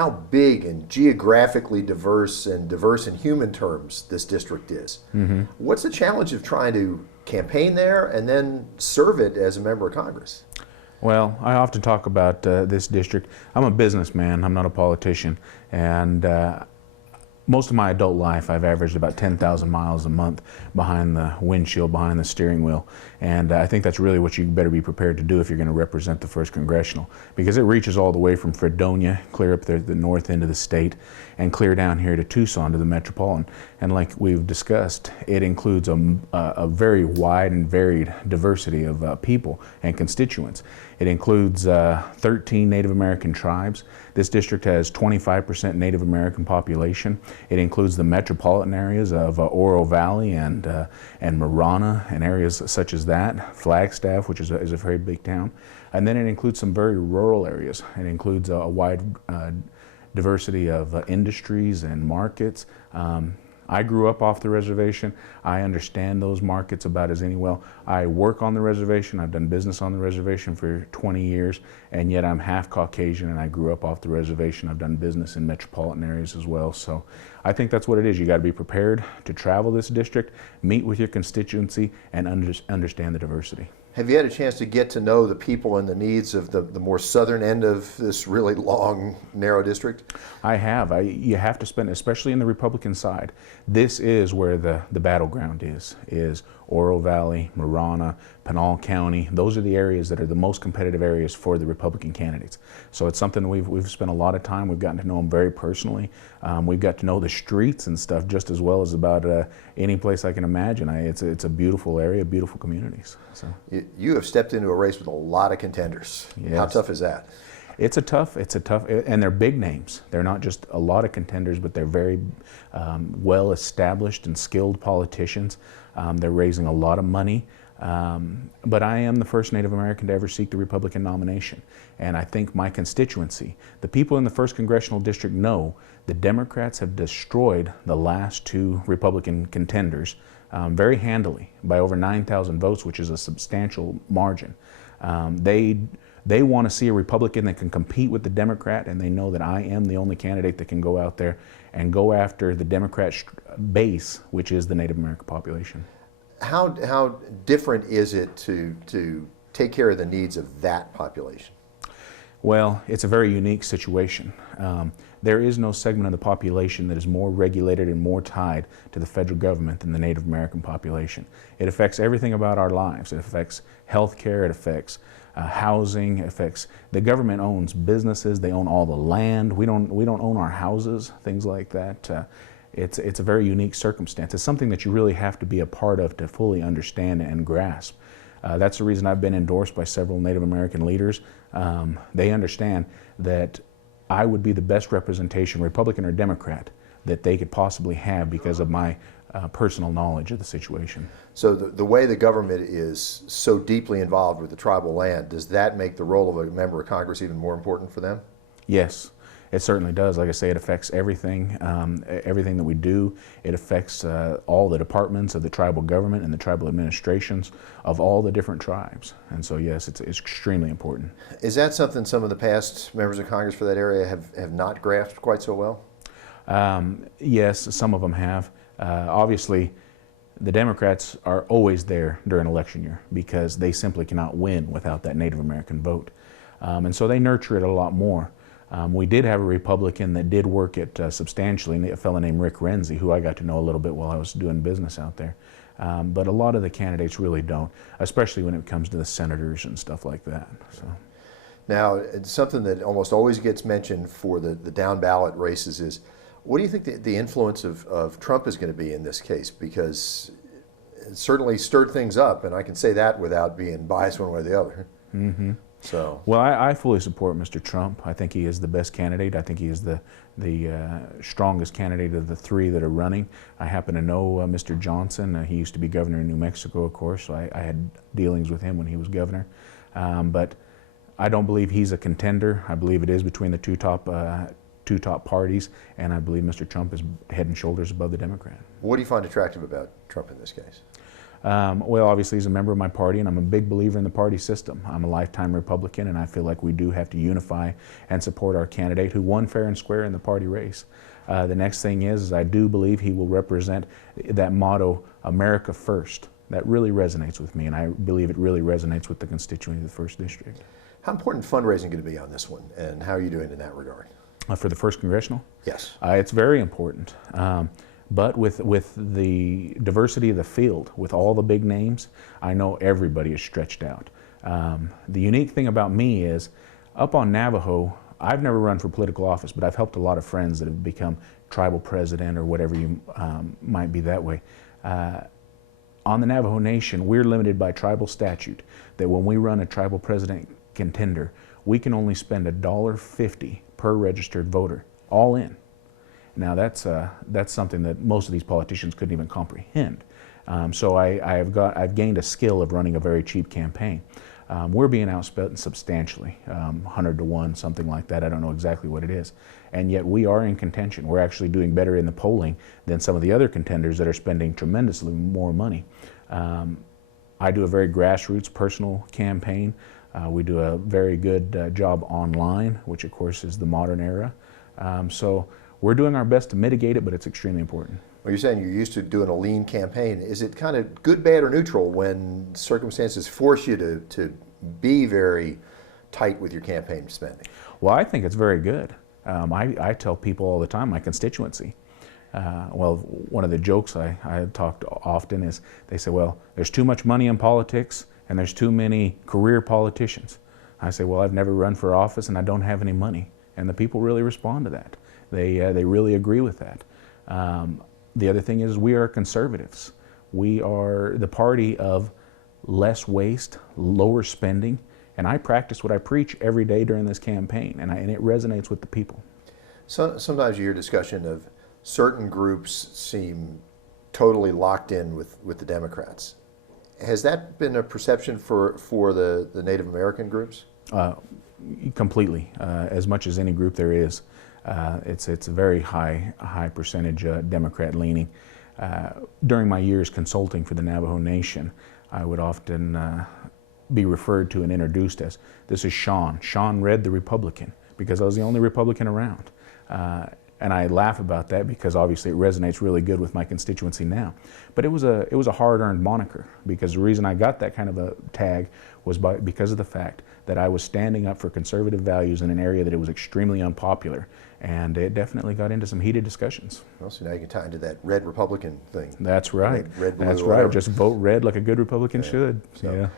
how big and geographically diverse and diverse in human terms this district is. What's the challenge of trying to campaign there and then serve it as a member of Congress? Well, I often talk about this district. I'm a businessman, I'm not a politician, and most of my adult life I've averaged about 10,000 miles a month behind the windshield, behind the steering wheel, and I think that's really what you better be prepared to do if you're going to represent the 1st Congressional, because it reaches all the way from Fredonia, clear up there at the north end of the state, and clear down here to Tucson, to the metropolitan. And like we've discussed, it includes a very wide and varied diversity of people and constituents. It includes 13 Native American tribes. This district has 25% Native American population. It includes the metropolitan areas of Oro Valley and Marana and areas such as that, Flagstaff, which is a very big town. And then it includes some very rural areas. It includes a wide diversity of industries and markets. I grew up off the reservation. I understand those markets about as any well. I work on the reservation. I've done business on the reservation for 20 years, and yet I'm half Caucasian and I grew up off the reservation. I've done business in metropolitan areas as well. So I think that's what it is. You got to be prepared to travel this district, meet with your constituency, and understand the diversity. Have you had a chance to get to know the people and the needs of the more southern end of this really long, narrow district? I have. You have to spend, especially in the Republican side, this is where the battleground is Oro Valley, Marana, Pinal County. Those are the areas that are the most competitive areas for the Republican candidates. So it's something we've spent a lot of time. We've gotten to know them very personally. We've got to know the streets and stuff just as well as about any place I can imagine. It's a beautiful area, beautiful communities. So you have stepped into a race with a lot of contenders. Yes. How tough is that? It's a tough, and they're big names. They're not just a lot of contenders, but they're very well-established and skilled politicians. They're raising a lot of money. But I am the first Native American to ever seek the Republican nomination. And I think my constituency, the people in the 1st Congressional District, know the Democrats have destroyed the last 2 Republican contenders very handily by over 9,000 votes, which is a substantial margin. They want to see a Republican that can compete with the Democrat, and they know that I am the only candidate that can go out there and go after the Democrat base, which is the Native American population. How different is it to take care of the needs of that population? Well, it's a very unique situation. There is no segment of the population that is more regulated and more tied to the federal government than the Native American population. It affects everything about our lives. It affects health care, it affects housing, it affects, the government owns businesses, they own all the land. We don't own our houses, things like that. It's a very unique circumstance. It's something that you really have to be a part of to fully understand and grasp. That's the reason I've been endorsed by several Native American leaders. They understand that I would be the best representation, Republican or Democrat, that they could possibly have because of my personal knowledge of the situation. So the way the government is so deeply involved with the tribal land, does that make the role of a member of Congress even more important for them? Yes. It certainly does. Like I say, it affects everything, everything that we do. It affects all the departments of the tribal government and the tribal administrations of all the different tribes. And so, yes, it's extremely important. Is that something some of the past members of Congress for that area have not grasped quite so well? Yes, some of them have. Obviously, the Democrats are always there during election year because they simply cannot win without that Native American vote. And so they nurture it a lot more. We did have a Republican that did work it substantially, a fellow named Rick Renzi, who I got to know a little bit while I was doing business out there. But a lot of the candidates really don't, especially when it comes to the senators and stuff like that. So. Now, it's something that almost always gets mentioned for the down ballot races is, what do you think the influence of Trump is going to be in this case? Because it certainly stirred things up, and I can say that without being biased one way or the other. Mm-hmm. So. Well, I fully support Mr. Trump. I think he is the best candidate. I think he is the strongest candidate of the 3 that are running. I happen to know Mr. Johnson. He used to be governor in New Mexico, of course, so I had dealings with him when he was governor. But I don't believe he's a contender. I believe it is between the two top parties, and I believe Mr. Trump is head and shoulders above the Democrat. What do you find attractive about Trump in this case? Well, obviously he's a member of my party, and I'm a big believer in the party system. I'm a lifetime Republican, and I feel like we do have to unify and support our candidate who won fair and square in the party race. The next thing is I do believe he will represent that motto, America First. That really resonates with me, and I believe it really resonates with the constituency of the 1st District. How important fundraising going to be on this one, and how are you doing in that regard? For the 1st Congressional? Yes. It's very important. But with the diversity of the field, with all the big names, I know everybody is stretched out. The unique thing about me is, up on Navajo, I've never run for political office, but I've helped a lot of friends that have become tribal president or whatever you might be that way. On the Navajo Nation, we're limited by tribal statute that when we run a tribal president contender, we can only spend $1.50 per registered voter, all in. Now that's something that most of these politicians couldn't even comprehend. So I've gained a skill of running a very cheap campaign. We're being outspent substantially, 100 to 1, something like that. I don't know exactly what it is. And yet we are in contention. We're actually doing better in the polling than some of the other contenders that are spending tremendously more money. I do a very grassroots personal campaign. We do a very good job online, which of course is the modern era. So we're doing our best to mitigate it, but it's extremely important. Well, you're saying you're used to doing a lean campaign. Is it kind of good, bad, or neutral when circumstances force you to be very tight with your campaign spending? Well, I think it's very good. I tell people all the time, my constituency. Well, one of the jokes I talked often is they say, well, there's too much money in politics and there's too many career politicians. I say, well, I've never run for office and I don't have any money. And the people really respond to that. They really agree with that. The other thing is we are conservatives. We are the party of less waste, lower spending, and I practice what I preach every day during this campaign, and it resonates with the people. So, sometimes you hear discussion of certain groups seem totally locked in with the Democrats. Has that been a perception for the Native American groups? Completely, as much as any group there is. It's a very high percentage Democrat leaning. During my years consulting for the Navajo Nation, I would often be referred to and introduced as, this is Shawn. Shawn read the Republican, because I was the only Republican around. And I laugh about that because obviously it resonates really good with my constituency now. But it was a hard-earned moniker, because the reason I got that kind of a tag was because of the fact that I was standing up for conservative values in an area that it was extremely unpopular, and it definitely got into some heated discussions. Well, so now you can tie into that red Republican thing. That's right. Red, blue, that's or right. whatever. Just vote red like a good Republican should. So, yeah.